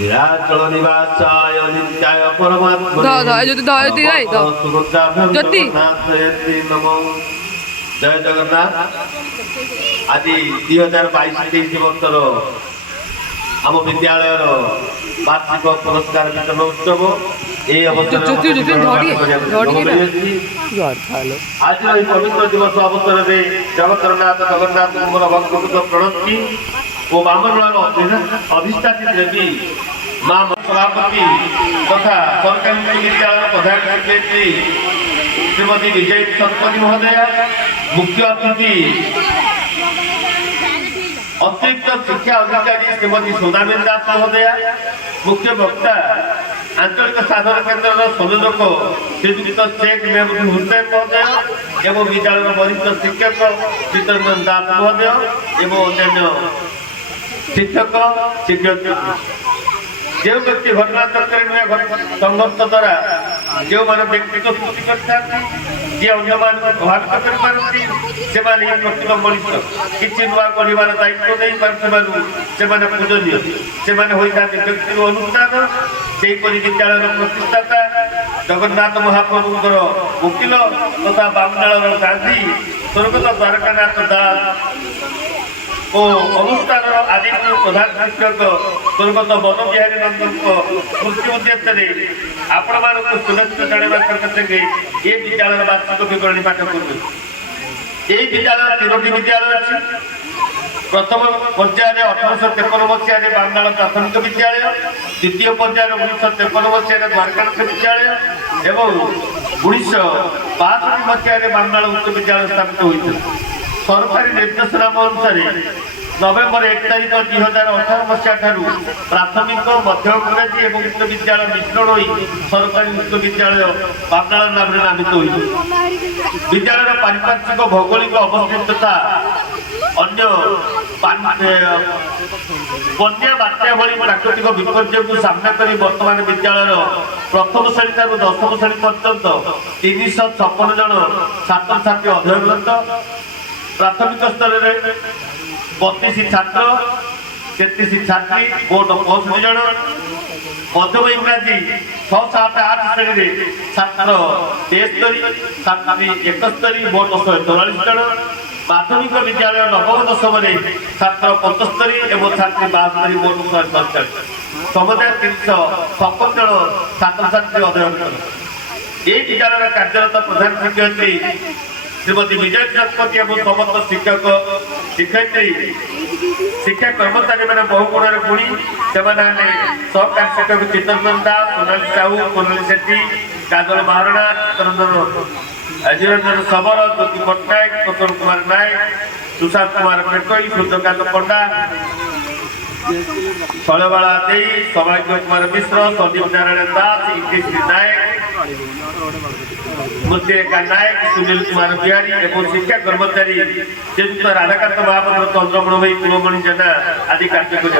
निराचल निवासाय नित्याय परमात्मने नमो। जय जगन्नाथ। आज 2022-23 वर्षर आम विद्यालय वार्षिक पुरस्कार वितरण उत्सव ये अवसर आज पवित्र दिवस अवसर में जगतरनाथ जगन्नाथ भक्त प्रणति और बामनवाल अधिष्ठात्री देवी मां सभापति तथा सरकारी विद्यालय प्रधान शिक्षयित्री श्रीमती विजय शतपथी महोदया, मुख्य अतिथि अतिरिक्त शिक्षा अधिकारी श्रीमती सुदामेन दास महोदया, मुख्य वक्ता आंचलिक साधन केन्द्र संयोजक श्रीयुक्त शेख मेहबूब हुसैन महोदय एवं विद्यालय वरिष्ठ शिक्षक चित्तरंजन दास महोदय एवं अन्य शिक्षक शिक्षयित्री जो व्यक्ति घटनाचक्र संघर्ष द्वारा जो मैंने व्यक्तित्व सृष्टि करते अन्य प्रभावित करपारती से प्रकृत मनुष्य किसी नुआ गढ़ार दायित्व नहीं पूजनीय से व्यक्ति अनुष्ठान से विद्यालय प्रतिष्ठाता जगन्नाथ महाप्रभुंर वकिल तथा बामनाल गांधी स्वर्गत द्वारकानाथ दास और अनुष्ठान आदि प्रधान शिक्षक स्वर्गत वन बिहारी नंदन स्मृति उद्देश्य आपण मानक शुभेच्छा जणाइबा संगे ये विद्यालय वार्षिक विवरणी पाठ कर विद्यालय 3टी विद्यालय अच्छी। प्रथम पर्यायर 1853 मसीह बांगाल प्राथमिक विद्यालय, द्वितीय पर्यायर 1953 मसीह द्वारकानाथ विद्यालय एवं 1962 मसीह बांगाल उच्च विद्यालय स्थापित होता। सरकारी निर्देशनामा अनुसार नवेम्बर 1 तारिख 2018 मसीहा ठारू प्राथमिक मध्य इंग्राजी और उच्च विद्यालय मिश्रण हो सरकारी उच्च विद्यालय बांगाल नाम नामित हो विद्यालय पारिपार्श्विक भौगोलिक अवस्थितता अन्य बन्या बात्या भली प्राकृतिक विपर्य को सामना कर वर्तमान विद्यालय प्रथम श्रेणी ठारू 10म श्रेणी पर्यंत 356 जन छात्र छात्री अध्ययनरत। प्राथमिक स्तर में 32 छात्र 33 छात्री मोट 65 जन। मध्यम इंग्राजी 6, 7, 8 श्रेणी छात्र 73 छात्री 71 मोट 144 जन। प्राथमिक विद्यालय नवम दशम छात्र 75 और छात्री 72 मोट 147 समुदाय 356 जन छात्र छात्री अध्ययन कर। ये विद्यालय कार्यरत प्रधान शिक्षयित्री श्रीमती विजय शतपथी और समस्त शिक्षक शिक्षयित्री शिक्षा कर्मचारी मैंने बहु गुण गुणी से सहकारी शिक्षक चित्तरंजन दास, सोनाली साहू, सोनाली सेठी, काजल महारणा, चित्तरंजन सबर, ज्योति पट्टनायक, किशोर कुमार नायक, सुशांत कुमार पेटोई, सूर्यकांत पंडा, शैलबाला दे, सौभाग्य कुमार मिश्र, संदीप नारायण दास, इंद्रश्री नायक, मुद्रेका नायक, सुनील कुमार बिहारी और शिक्षा कर्मचारी श्रीयुक्त राधाकांत महापात्र, चंद्रमण भाई, कुलमणि जेना आदि कार्य कर।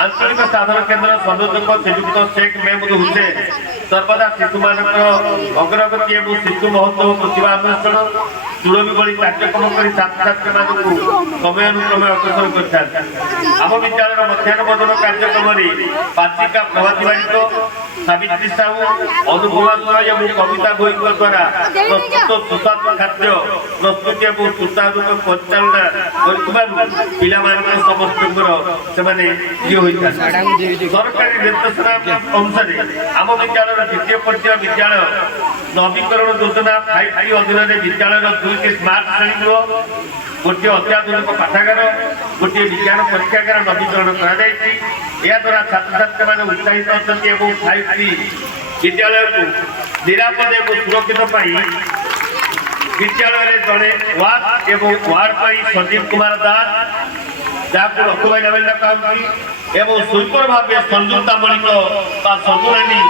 आंचलिक साधन केन्द्र संयोजक श्रीयुक्त शेख मेहबूब हुसैन सर्वदा शिशु मान अग्रगति और शिशु महोत्सव प्रतिभा अन्वेषण चूड़ी भली कार्यक्रम कर छात्र छात्री मानक समय अनुक्रमे अग्रसर कर। आम विद्यालय मध्याह्न भोजन कार्यक्रम पाचिका प्रभाती बारिक, सावित्री साहू, अनुपमा सोय और कविता भोई द्वारा प्रस्तुत सुस्वादु खाद्य प्रस्तुति और सुचारू परिचालना कर सरकारी निर्देशना अनुसार आम विद्यालय द्वितीय पर्याय विद्यालय नवीकरण योजना 5T अधीन विद्यालय 2टी स्मार्ट श्रेणीगृह, गोटे अत्याधुनिक पाठागार, गोटे विज्ञान परीक्षागार नवीकरण द्वारा छात्र छात्री मैंने उत्साहित अच्छा 5T विद्यालय को निरापद और सुरक्षित विद्यालय जड़े वार्ड और वार्ड संजीव कुमार दास जहाँ लक्ष्मी नवेला कहती एवं स्वीपर भाव संयुक्ता मणिक संजुरानी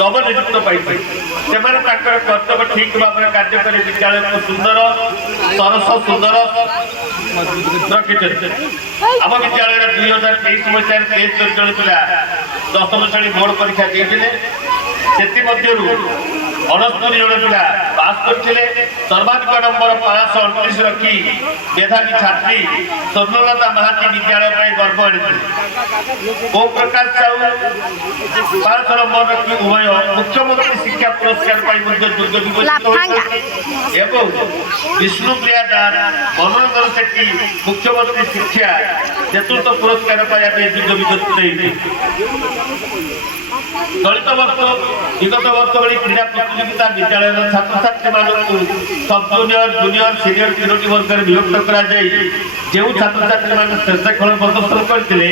नवनियुक्त पाई कर्तव्य ठीक भाव में कार्य कर विद्यालय को सुंदर सरस सुंदर रखी। आम विद्यालय 2023 मसीह 73 जन पिला 10म श्रेणी बोर्ड परीक्षा देते से 69 ଜଣ ପିଲା ପାସ୍ କରିଥିଲେ। ସର୍ବାଧିକ ନମ୍ବର 538 ରଖି মেধাবী ছাত্রী স্বর্ণলতা মাহাতি বিদ্যালয় ପାଇଁ ଗର୍ବ ଆଣିଥିଲେ। ଓମ୍ ପ୍ରକାଶ ସାହୁ 5 ନମ୍ବର ରଖି ଉଭୟ ମୁଖ୍ୟମନ୍ତ୍ରୀ ଶିକ୍ଷା ପୁରସ୍କାର ପାଇଁ ମଧ୍ୟ ଯୋଗ୍ୟ ବିବେଚିତ ହୋଇଛନ୍ତି ଏବଂ ବିଷ୍ଣୁପ୍ରିୟା ଦାସ ମନୋରଞ୍ଜନ ସେଠୀ ମୁଖ୍ୟମନ୍ତ୍ରୀ ଶିକ୍ଷା ନେତୃତ୍ୱ ପୁରସ୍କାର ପାଇବା ପାଇଁ ଯୋଗ୍ୟ ବିବେଚିତ ହୋଇଥିଲେ। ଚଳିତ ବର୍ଷ ବିଗତ ବର୍ଷ ଭଳି କ୍ରୀଡ଼ା ପ୍ରତିଯୋଗିତା ବିଦ୍ୟାଳୟର ଛାତ୍ରଛାତ୍ରୀମାନଙ୍କୁ ସବ୍ ଜୁନିୟର ଜୁନିୟର ସିନିୟର 3ଟି ବର୍ଗରେ ବିଭକ୍ତ କରାଯାଇ ଯେଉଁ ଛାତ୍ରଛାତ୍ରୀମାନେ ଶ୍ରେଷ୍ଠ ଖେଳ ପ୍ରଦର୍ଶନ କରିଥିଲେ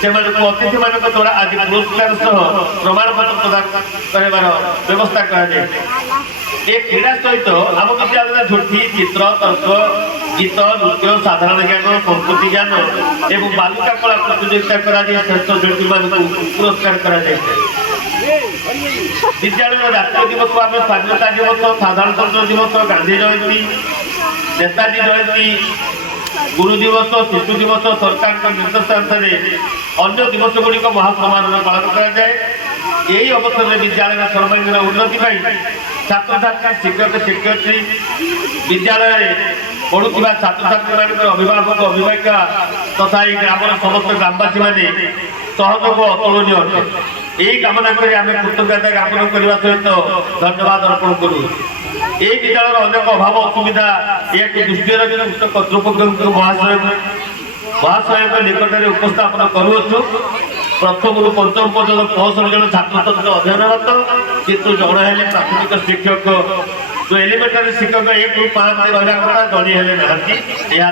ସେମାନଙ୍କୁ ଅତିଥିମାନଙ୍କ ଦ୍ୱାରା ଆଜି ପୁରସ୍କାର ସହ ପ୍ରମାଣପତ୍ର ପ୍ରଦାନ କରିବାର ବ୍ୟବସ୍ଥା କରାଯାଇଛି। ଏ କ୍ରୀଡ଼ା ସହିତ ଆମ ବିଦ୍ୟାଳୟରେ ଝୋଟି ଚିତ୍ର ତର୍କ ଗୀତ ନୃତ୍ୟ ସାଧାରଣ ଜ୍ଞାନ ସଂସ୍କୃତି ଜ୍ଞାନ ଏବଂ ବାଲୁକା କଳା ପ୍ରତିଯୋଗିତା କରାଯାଇ ଶ୍ରେଷ୍ଠ ଝୋଟିମାନଙ୍କୁ ପୁରସ୍କାର କରାଯାଇଥାଏ। ବିଦ୍ୟାଳୟର ଜାତୀୟ ଦିବସ ଭାବେ ସ୍ୱାଧୀନତା ଦିବସ ସାଧାରଣତନ୍ତ୍ର ଦିବସ ଗାନ୍ଧୀ ଜୟନ୍ତୀ ନେତାଜୀ ଜୟନ୍ତୀ ଗୁରୁ ଦିବସ ଶିଶୁ ଦିବସ ସରକାରଙ୍କ ନିର୍ଦ୍ଦେଶାନୁସାରେ ଅନ୍ୟ ଦିବସ ଗୁଡ଼ିକ ମହାସମାରୋହରେ ପାଳନ କରାଯାଏ। ଏହି ଅବସରରେ ବିଦ୍ୟାଳୟର ସର୍ବାଙ୍ଗୀନ ଉନ୍ନତି ପାଇଁ ଛାତ୍ରଛାତ୍ରୀ ଶିକ୍ଷକ ଶିକ୍ଷୟିତ୍ରୀ ବିଦ୍ୟାଳୟରେ ପଢୁଥିବା ଛାତ୍ରଛାତ୍ରୀମାନଙ୍କର ଅଭିଭାବକ ଅଭିଭାବିକା ତଥା ଏହି ଗ୍ରାମର ସମସ୍ତ ଗ୍ରାମବାସୀମାନେ ସହଯୋଗ ଅତୁଳନୀୟ ଅଟେ। ଏହି କାମନା କରି ଆମେ କୃତଜ୍ଞତା ଜ୍ଞାପନ କରିବା ସହିତ ଧନ୍ୟବାଦ ଅର୍ପଣ କରୁ। ଏହି ବିଦ୍ୟାଳୟର ଅନେକ ଅଭାବ ଅସୁବିଧା ଏହାକୁ ଦୃଷ୍ଟିରେ ରଖି ଉକ୍ତ କର୍ତ୍ତୃପକ୍ଷଙ୍କୁ ମହାଶୟଙ୍କ ନିକଟରେ ଉପସ୍ଥାପନ କରୁଅଛୁ। ପ୍ରଥମରୁ ପଞ୍ଚମ ପର୍ଯ୍ୟନ୍ତ 65 ଜଣ ଛାତ୍ରଛାତ୍ରୀ ଅଧ୍ୟୟନରତ କିନ୍ତୁ ଜଣେ ହେଲେ ପ୍ରାଥମିକ ଶିକ୍ଷକ ଏଲିମେଣ୍ଟାରୀ ଶିକ୍ଷକ 1ରୁ 5 ରହିବା କଥା ଜଣେ ହେଲେ ନାହାନ୍ତି। ଏହା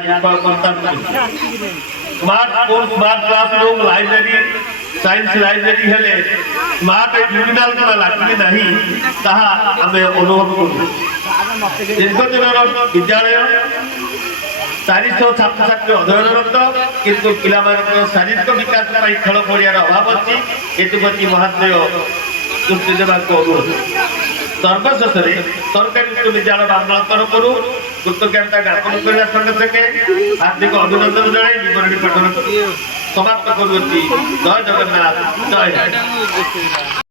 smart school smart classroom library science library ହେଲେ ସ୍ମାର୍ଟ ଟ୍ରିବ୍ୟୁନାଲ କିମ୍ବା ଲାଟ୍ରିନ୍ ନାହିଁ ତାହା ଆମେ ଅନୁଭବ କରୁ। ଦୀର୍ଘଦିନର ବିଦ୍ୟାଳୟ 400 ଛାତ୍ରଛାତ୍ରୀ ଅଧ୍ୟୟନରତ କିନ୍ତୁ ପିଲାମାନଙ୍କର ଶାରୀରିକ ବିକାଶ ପାଇଁ ଖେଳ ପଡ଼ିଆର ଅଭାବ ଅଛି। ଏଥିପ୍ରତି ମହାଶୟ ଦୃଷ୍ଟି ଦେବାକୁ ଅନୁରୋଧ। ସର୍ବଶେଷରେ ସରକାରୀ ଉଚ୍ଚ ବିଦ୍ୟାଳୟ ବାମଳ ତରଫରୁ କୃତଜ୍ଞତା ଜ୍ଞାପନ କରିବା ସଙ୍ଗେ ସଙ୍ଗେ ହାର୍ଦ୍ଦିକ ଅଭିନନ୍ଦନ ଜଣାଇ ବିବରଣୀ ପଠନ ସମାପ୍ତ କରୁଅଛି। ଜୟ ଜଗନ୍ନାଥ ଜୟ